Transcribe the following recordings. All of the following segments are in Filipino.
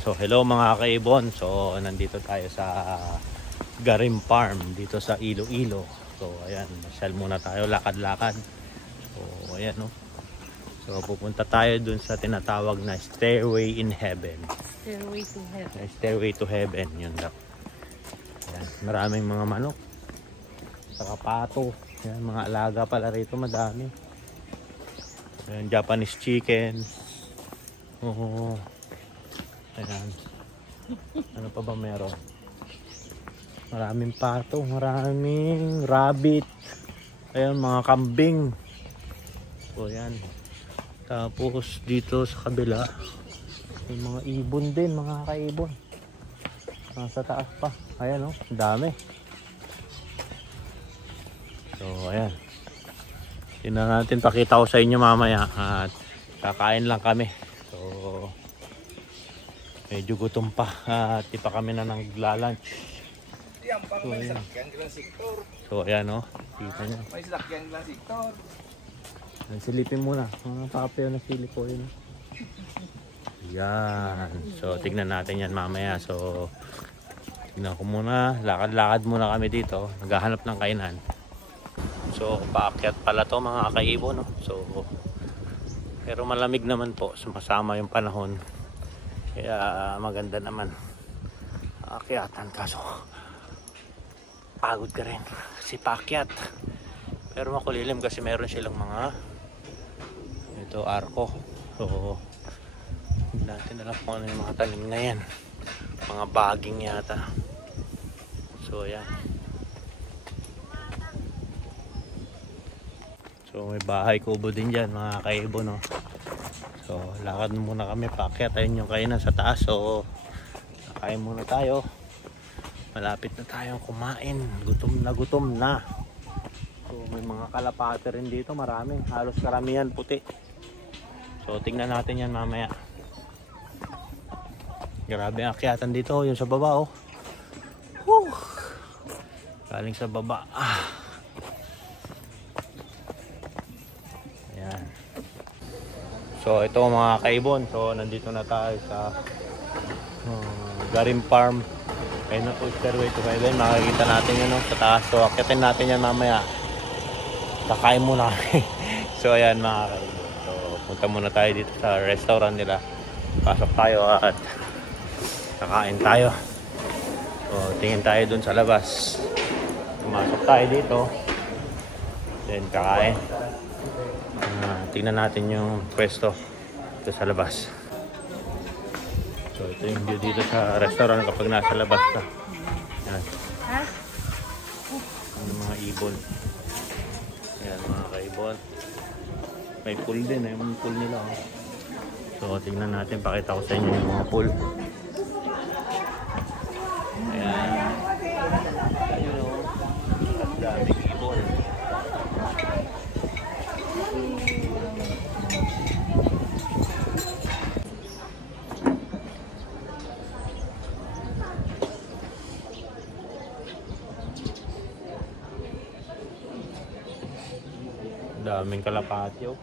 So hello mga kaibon. So nandito tayo sa Garim Farm dito sa Iloilo. So ayan, masyal muna tayo, lakad-lakad. So ayan no. So pupunta tayo dun sa tinatawag na Stairway in Heaven. Stairway to Heaven. Stairway to Heaven, yun daw. Ayan, maraming mga manok. Saka pato. Ayan, mga alaga pala rito, madami. Ayan, Japanese chicken. Oo. Ayan. Ano pa ba meron? Maraming pato, maraming rabbit. Ayan, mga kambing. So, ayan. Tapos, dito sa kabila, may mga ibon din, mga kaibon. Nasa taas pa. Ayan, oh, dami. So, ayan. Tingnan natin, pakita ko sa inyo mamaya. At kakain lang kami. So, medyo gutom pa at di pa kami na nagla-lunch. So ayan. So ayan o. Kita nyo. May sakyan lang sektor. Silipin muna. Mga papayo na silip po yun. Yan. So tignan natin yan mamaya. So tignan ko muna. Lakad-lakad muna kami dito. Naghahanap ng kainan. So paakyat pala to mga kaibon. No? So pero malamig naman po. Sumasama yung panahon. Kaya maganda naman aakyatan, kaso pagod ka rin kasi paakyat, pero makulilim kasi meron silang mga ito arko. So hindi natin alam kung ano yung mga tanim na yan, mga baging yata. So ayan, so may bahay kubo din dyan mga kaibon, no? So, lakad muna kami, paakyat. Ayun yung kainan sa taas. So, kakain muna tayo. Malapit na tayong kumain. Gutom na. So, may mga kalapate rin dito. Marami. Halos karamihan puti. So, tingnan natin yan mamaya. Grabe ang akyatan dito. Yung sa baba, oh. Whew. Galing sa baba. Ayan. So ito mga kaibon, so nandito na tayo sa Garim Farm. Ayun na po, Stairway to Heaven. Makikita natin yun, no, sa taas. So akitin natin yan mamaya. Kakain muna. So ayan mga kaibon. So punta muna tayo dito sa restaurant nila. Pasok tayo at kakain tayo. So tingin tayo dun sa labas. Pumasok tayo dito. Then kakain. Tingnan natin yung pwesto dito sa labas. So ito yung view dito sa restaurant kapag nasa labas ka. Yan. Yung mga ibon. Yan mga kaibon. May pool din, yung pool nila. Oh. So tingnan natin, pakita ko sa inyo yung mga pool. Ayan. Ayun o. Ang daming ibon. Daming kalapati, oh.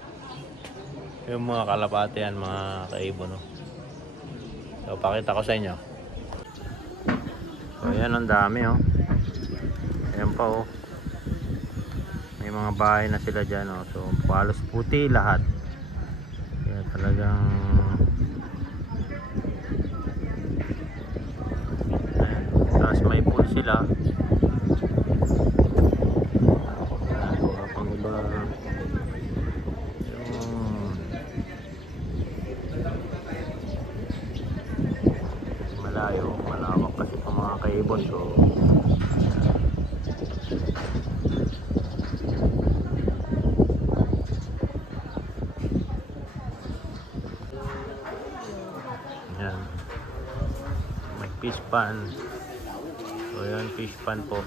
Yung mga kalapati yan mga kaibon, no? So pakita ko sa inyo. So ayan, ang dami, oh. Ayan pa, oh. May mga bahay na sila dyan, oh. So halos puti lahat. Kaya talagang ayan. Tapos may pool sila. Malawak kasi pa mga kaibon. So yan, may fish pan. So yan, fish pan po.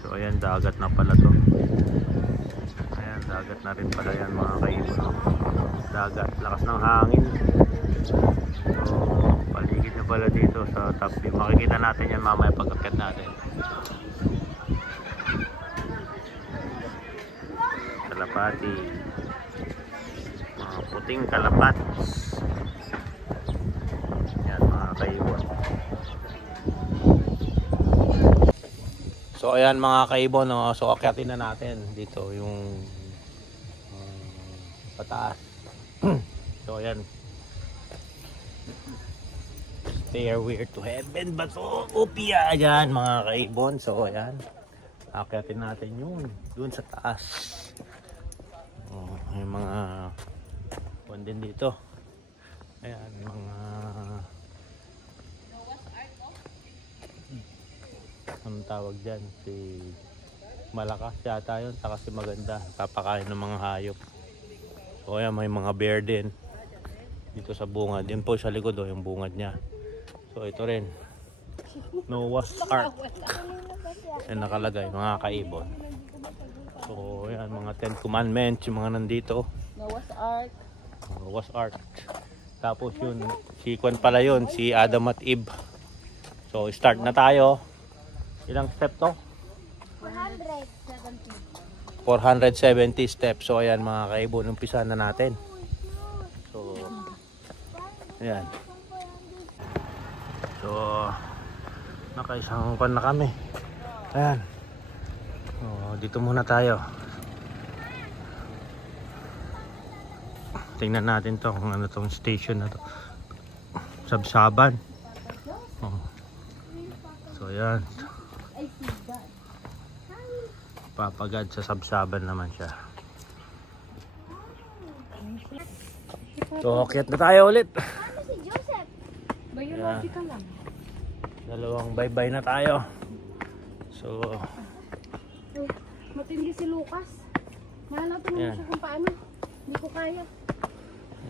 So ayan, dagat na pala to. Ayan, dagat na rin pala yan mga kaibon. Dagat, lakas ng hangin. So paligid na pala dito sa top view. Makikita natin yan mamaya pag-akit natin. kalapati, mga puting kalapat. Yan mga kaibon. So ayan mga kaibon, no? So akyatin na natin dito yung pataas. So ayan, stairway to heaven ba so upya dyan mga kaibon. So ayan, akyatin natin yun dun sa taas. May mga buwan din dito. Ayan, mga anong tawag dyan, si malakas yata yun, saka si maganda, papakain ng mga hayop. So ayan, may mga bear din dito sa bungad. Yun po sa likod, yung bungad niya. So ito rin, Noah's Ark. Yan nakalagay mga kaibon. So yan, mga 10 commandments yung mga nandito. Noah's Ark. Noah's Ark. Tapos yun, si Kwan pala yun, si Adam at Eve. So start na tayo. Ilang step to? 470 steps. So ayan mga kaibon, umpisa na natin. So ayan. So nakaisang kwan na kami. Ayan. Dito muna tayo. Tingnan natin to kung ano tong station na to. Sabsaban. So ayan. Papagad sa Sabsaban naman siya. So akyat na tayo ulit. Yeah. Dalawang bye-bye na tayo. So matindi si Lucas. Mahanapin mo siya kung paano. Hindi ko kaya.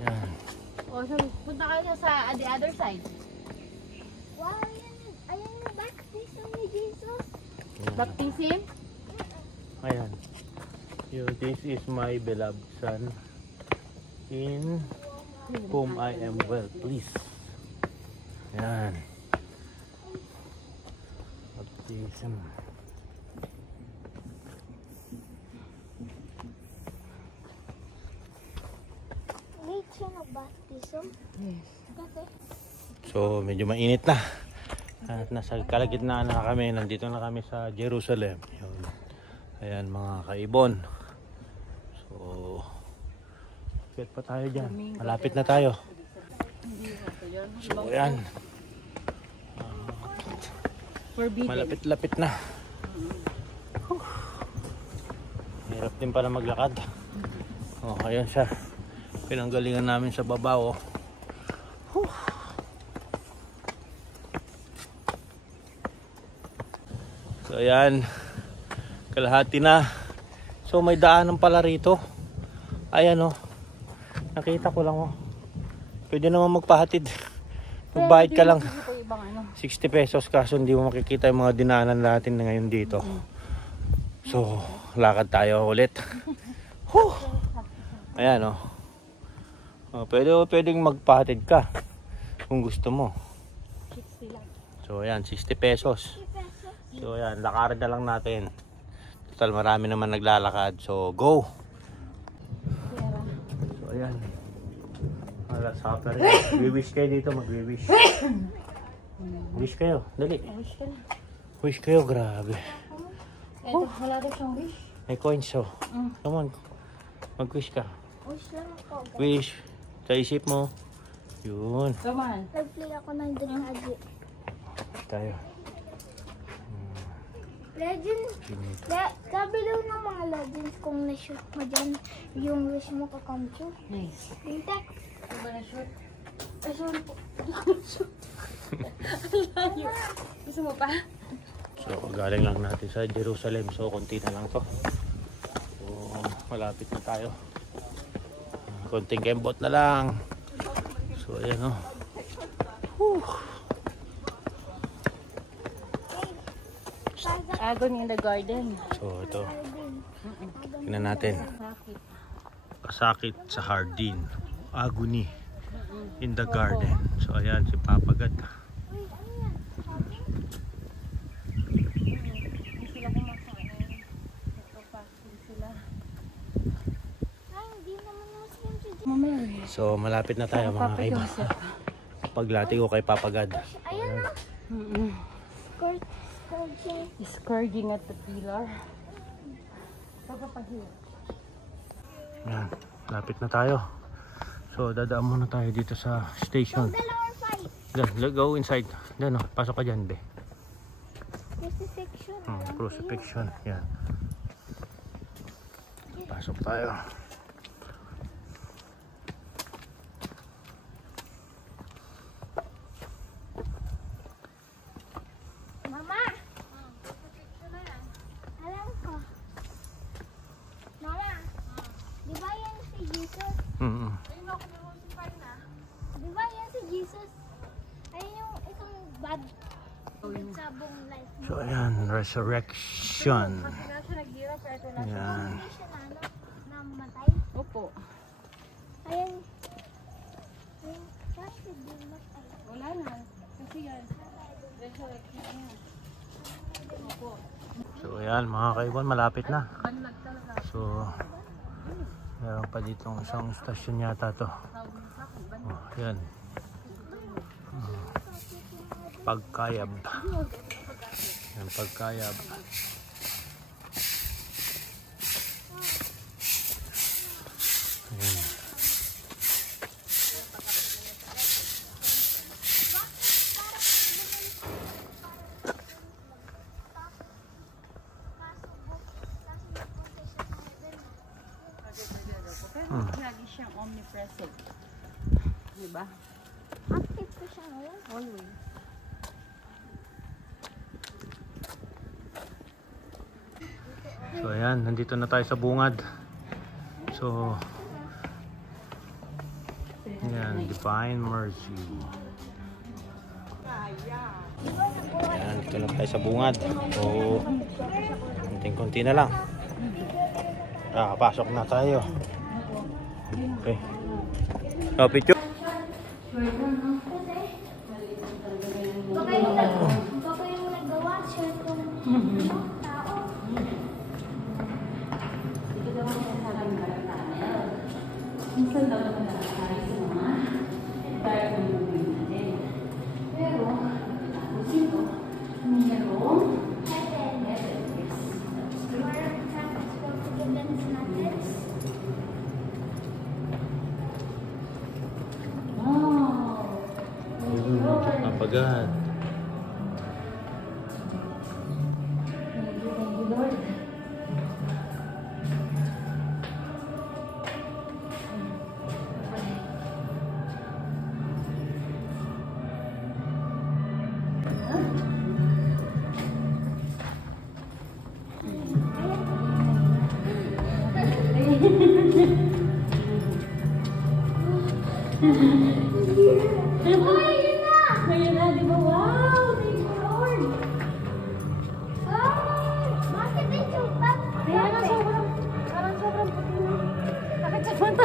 Yan. O, so, punta ka na sa the other side. Wow, ayan yung baptism ni Jesus. Baptism? Ayan. This is my beloved son, in whom I am well pleased. Ayan. Baptism. Wait siya na baptism? Yes. Okay. So medyo mainit na. At nasa kalagitnaan na kami. Nandito na kami sa Jerusalem. Yun. Ayan mga kaibon. So get pa tayo dyan. Malapit na tayo. So ayan. Malapit-lapit na. Hirap din pala maglakad. Ayan siya. Pinanggalingan namin sa baba. So ayan, kalahati na. So may daanan pala rito. Ayan nakita ko lang pwede naman magpahatid. Magbayad ka lang 60 pesos, kaso hindi mo makikita yung mga dinaanan natin na ngayon dito. So lakad tayo ulit. Ayan pwedeng magpahatid ka kung gusto mo. So ayan, 60 pesos. So ayan, lakaran na lang natin. Total marami naman naglalakad. So go. So ayan, last supper. Wish kayo dito, mag-wish. Wish kayo, dali. Wish kayo, grabe. Wala daw siyang wish. May coins come on, mag-wish ka. Wish lang ako. Wish sa isip mo. Yun. Come on. Nag-play ako ng Dream Agi. Tayo. Legend. Sabi daw ng mga legends kung na-shoot mo dyan, yung wish mo ka-come true. Nice. Yung text. Ano ba na-shoot? Ay, sorry po. Gusto mo pa? So galing lang natin sa Jerusalem. So konti na lang to. So malapit na tayo. Konting kembot na lang. So ayan Agony in the garden. So ito. Tingnan natin. Pasakit sa Hardin. Agony in the garden. So ayan si Papa God. Hindi sila kumakain. Nagpa-fasting sila. So malapit na tayo mga kaiba. Paglati ko kay Papa God. Ayan na. Scourging. Scourging at the pillar. Pagpapahiya. Yan, lapit na tayo. So dadaan muna tayo dito sa station. Then, go inside. Then, pasok ka dyan, be. Crucifixion. Crucifixion. Yan. Pasok tayo. Mama! Alam ko. Mama, di ba yan si Jesus? Di ba yan si Jesus? Ayun yung isang bad sabong life. So, ayan. Resurrection. Yan. Hindi siya namatay. Opo. Ayun. Ayun. Bakit di matay? Wala na. Kasi yan. Resurrection yan. Opo. So, ayan mga kaiban. Malapit na. Banlag talaga. So, meron pa ditong isang stasyon yata to. Yan. Pagkayab. Yan, Pagkayab. Ayan. Lagi siyang omnipresent. Diba? Active ko siya ngayon. Always. So ayan, nandito na tayo sa bungad. So ayan, Divine Mercy. Ayan, dito na tayo sa bungad. So konting-konti na lang. Pasok na tayo. Okay. So picture. Baka yung nagawa siya itong tao. Minsan daw naman nakakari sa mga dark na movie natin. Pero, tapusin ko, mayroong heaven. Marang practice for forgiveness natin. Wow! Papa God. Thank you, Lord. Ayun na, di ba? Wow! Thank you, Lord! Bakit may chupa? Kaya nga parang sobrang puti na. Bakit sa mata?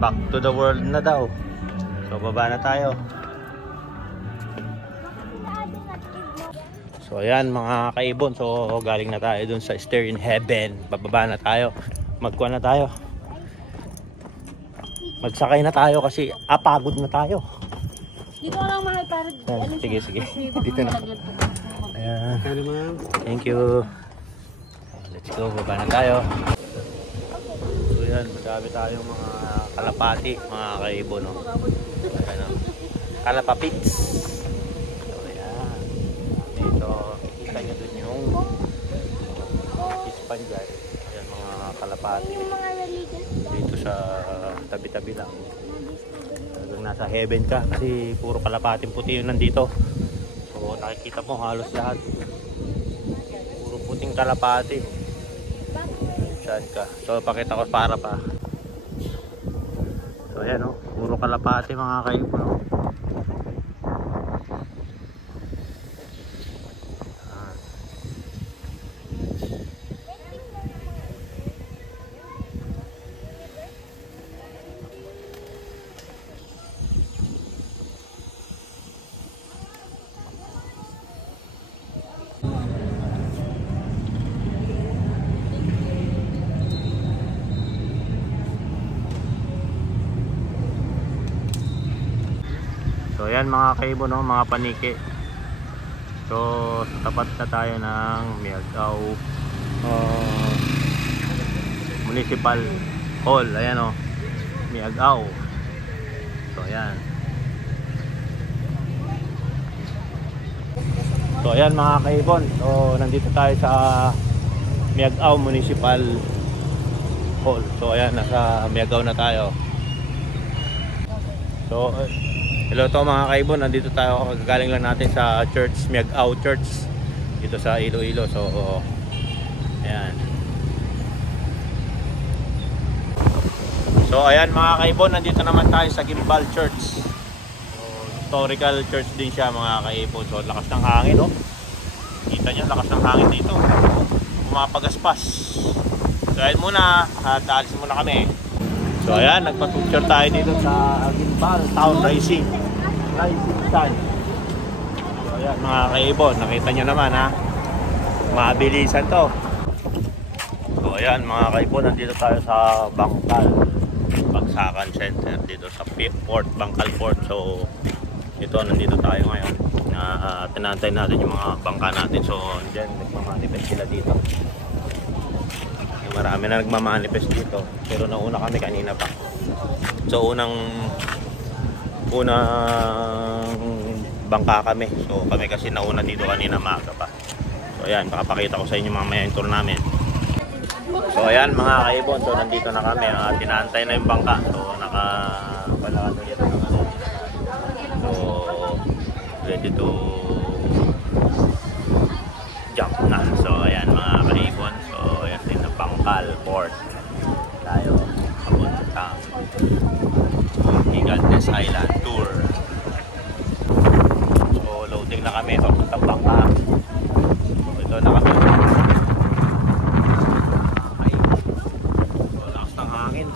Back to the world na daw. So baba na tayo. So ayan mga kaibon, so galing na tayo dun sa Stair in Heaven. Bababa na tayo. Magkuha na tayo. Magsakay na tayo kasi pagod na tayo. Dito lang mahal para Sige. Dito na. Ayan. Thank you. Let's go, baba na tayo. So yan, madami tayong mga kalapati, mga kaibon, no? Ayan, kalapapits. So ayan. Ito, kikita nyo dun yung ispan dyan. Ayan, mga kalapati. Yung mga religious Dito sa tabi-tabi lang. Talagang nasa heaven ka kasi puro kalapating puti yun nandito. So nakikita mo halos lahat. Puro puting kalapati. Saan ka? So pakita ko para pa. So ayan o, puro kalapati mga kaibo. No? So ayan mga kaibo, no, mga paniki. So tapat na tayo ng Miagao Municipal Hall. Ayan o, Miagao. So ayan. So ayan mga kaibon, so nandito tayo sa Miagao Municipal Hall. So ayan, nasa Miagao na tayo. So hello to mga kaibon, nandito tayo, kagaling lang natin sa church, Miagao Church dito sa Iloilo. So ayan. So ayan mga kaibon, nandito naman tayo sa Gimbal Church. So, historical church din siya mga kaibon. So lakas ng hangin, oh. Kita nyo, lakas ng hangin dito. Pumapagaspas. So ayan muna, at alis muna kami. So ayan, nagpa-picture tayo dito sa Gimbal Town Rising Sun. So ayan mga kaibon, nakita nyo naman ha, mabilisan to. So ayan mga kaibon, nandito tayo sa Bangkal Bagsakan Center dito sa Port, Bangkal Port. So ito, nandito tayo ngayon. Tinantay natin yung mga bangka natin. So dyan, nagmamanifest sila dito. Marami na nagmamanifest dito. Pero nauna kami kanina pa. So unang bangka kami. So kami kasi nauna dito kanina maaga pa. So ayan, pakapakita ko sa inyo mamaya yung tour namin. So ayan mga kaibon, so nandito na kami. Tinantay na yung bangka. So nakapalakad ulit na kami. So ready to jump na. So ayan mga kaibon. So ayan din na Bangkal Port. Tayo papunta sa Gigantes Island Tour. So loading na kami papuntang Bangka. So ito na kami. So lakas ng hangin.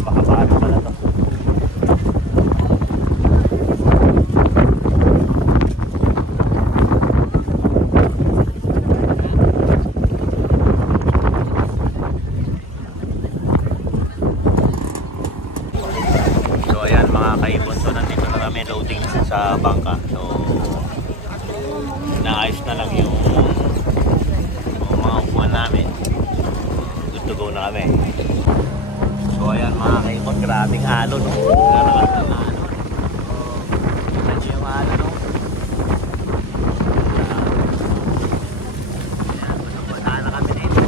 Napakabalo pala to. Loading sa bangka. So naayos na lang yung mga upuan namin. Good to go na kami. So ayan mga kaibon, grabing alon, no? Narakas ng alon. Saan nyo yung alon, no? Basang-basa na kami dito.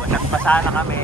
Basang-basa na kami.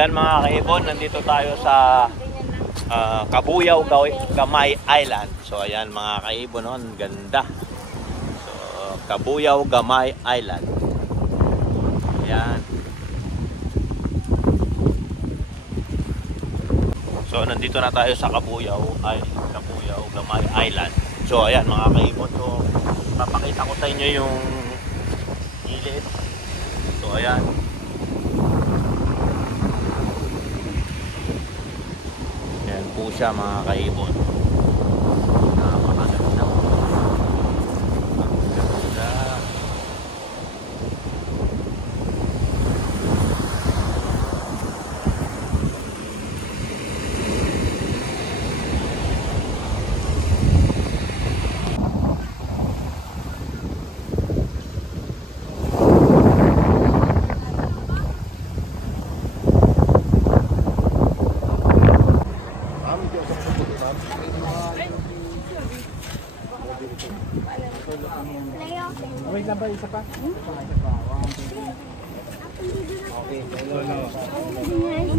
ayan mga kaibon, nandito tayo sa Kabuyaw Gamay Island. So ayan mga kaibon, no? Ang ganda. So Kabuyaw Gamay Island. Ayan. So nandito na tayo sa Kabuyaw Gamay Island. So ayan mga kaibon, so papakita ko sa inyo yung gilid. So ayan. Ayan po siya mga kaibon. Napakaganda. Ang ganda. Wait lang ba? Isa pa? Si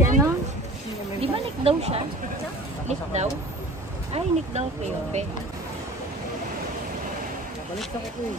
ano? Di ba Nick daw siya? Nick daw? Ay, Nick daw, Pepe. Balik sa ko eh.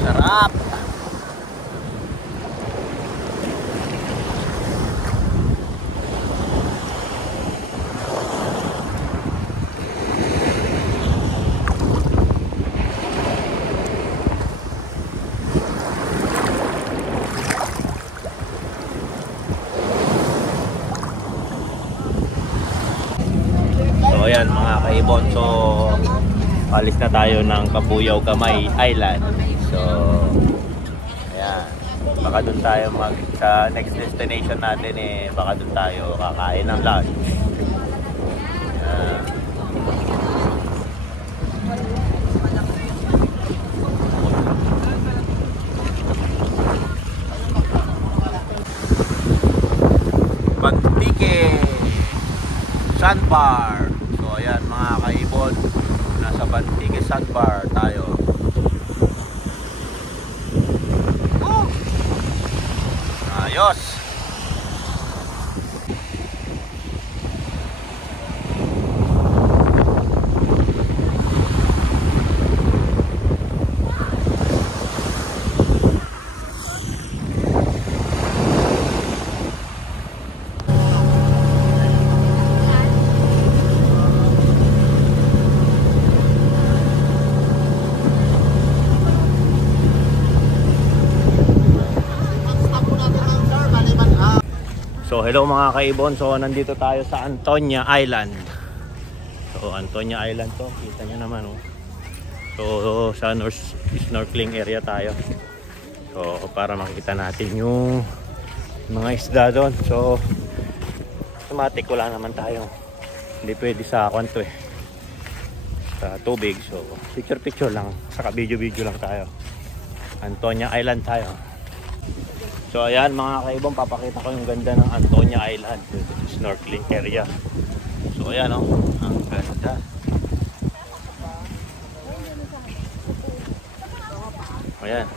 Sarap. So ayan mga kaibon, so alis na tayo ng Kabuyaw Gamay Island. So ayan, baka doon tayo sa next destination natin baka doon tayo kakain ng lunch. Ayan. Bantike Sandbar. So ayan mga kaibon, nasa Bantike Sandbar tayo. Ayos. So hello mga kaibon, so nandito tayo sa Antonia Island. So Antonia Island to, kita nyo naman oh. So sa snorkeling area tayo. So para makita natin yung mga isda doon. So automatic wala naman tayo. Hindi pwede sa kwanto sa tubig. So picture lang, saka video lang tayo. Antonia Island tayo. So ayan mga kaibon, papakita ko yung ganda ng Antonia Island, snorkeling area. So ayan oh, ang ganda. Ayan.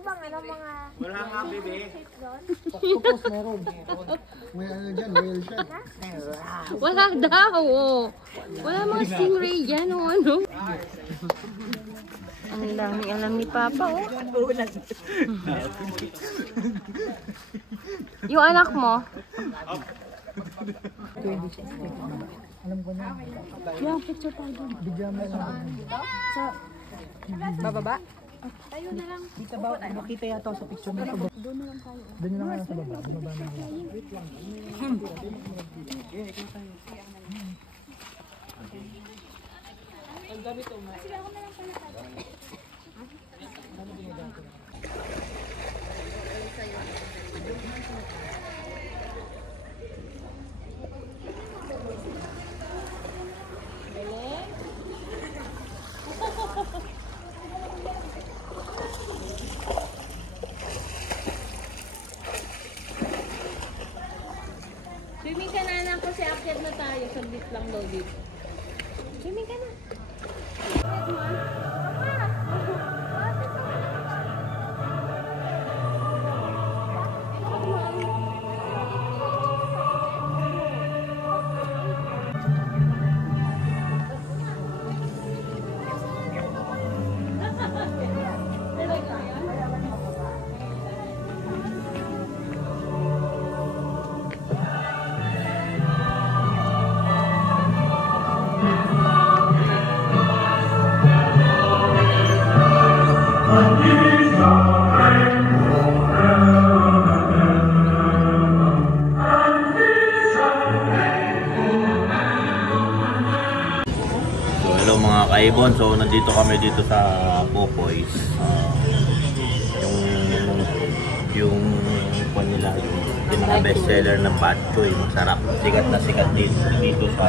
bang ano, mga... Wala nga, bebe. shape doon? Octopus meron. May ano dyan, whale siya. Wala daw, oh. Wala mga stingray dyan, oh, ano. Ang daming alam ni Papa, oh. Yung anak mo? Alam ko na. Yung picture tayo doon. Bigyan mo lang. Bababa? Kita ba? Makita yata sa picture mo. Doon na lang tayo. Doon na lang sa baba. Bumaba na lang. Wait lang. Swimming ka na anak kasi akyat na tayo. Saglit lang daw dito. Swimming ka na. Hello mga kaibon, so nandito kami dito sa Popoy's. Yung kwan nila, yung mga bestseller ng Bok Choy, masarap. Sikat na sikat dito sa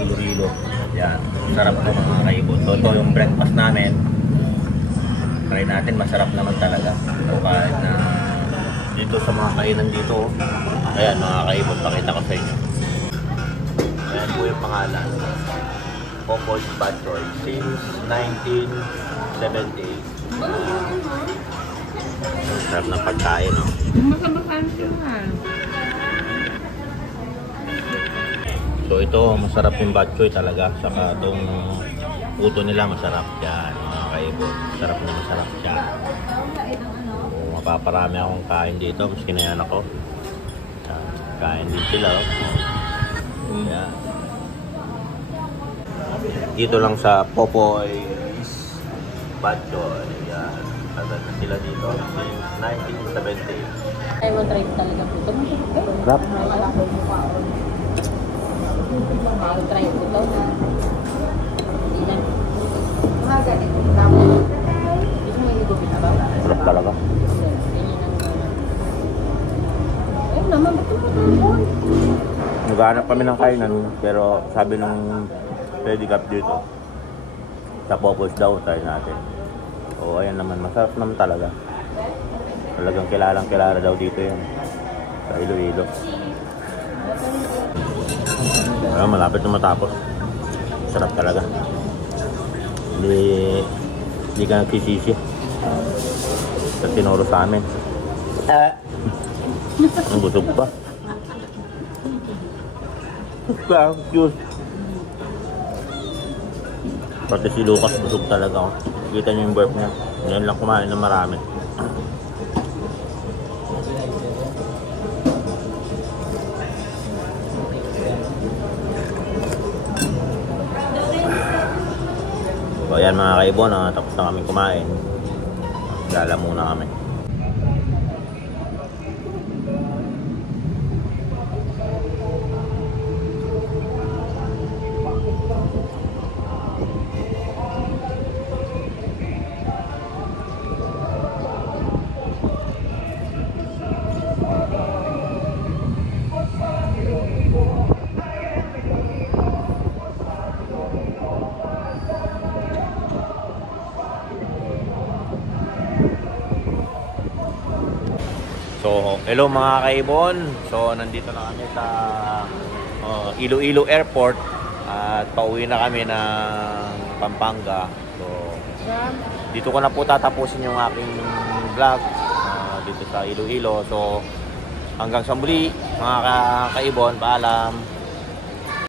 Iloilo. Yan, masarap po mga kaibon. So ito yung breakfast namin. Try natin, masarap naman talaga. So kahit na dito sa mga kainan dito, ayan mga kaibon, pakita ko sa inyo. Ayan po yung pangalan. Popoy's Bok Choy since 1978. Sarap ng pagkain, no? Masamakan siya. So ito, masarap yung Bok Choy talaga. Saka itong puto nila masarap. Yan, mga kaibon. Masarap na masarap siya. So, mapaparami akong kain dito. Maski na yan ako. Yan, kain din sila, oh. Yan. Dito lang sa Popoy's Bok Choy. Yan. Tagal na sila dito since 1978. Ay, mo try talaga po. Sarap. I'll try po ito. Hindi lang. Gusto mo yung gupit na ba? Sarap talaga. Ayun naman, ba't ito po? Naghahanap kami ng kainan, pero sabi ng pedicab dito, sa Popoy's daw, try natin. O ayan naman, masarap naman talaga. Talagang kilala daw dito yan. Sa Iloilo. Ayan, malapit na matapos. Sarap talaga. Hindi ka nagsisisi. Sa tinuro sa amin. Ang busog pa. Thank you. Pati si Lucas busog talaga ako. Kita niyo yung burp niya. Ngayon lang kumain ng marami. So ayan mga kaibon, tapos na kami kumain. Gala muna kami. So, hello mga kaibon. So, nandito na kami sa Iloilo Airport at pauwi na kami ng Pampanga. So, dito ko na po tatapusin yung aking vlog dito sa Iloilo. So, hanggang sa muli, mga kaibon, paalam.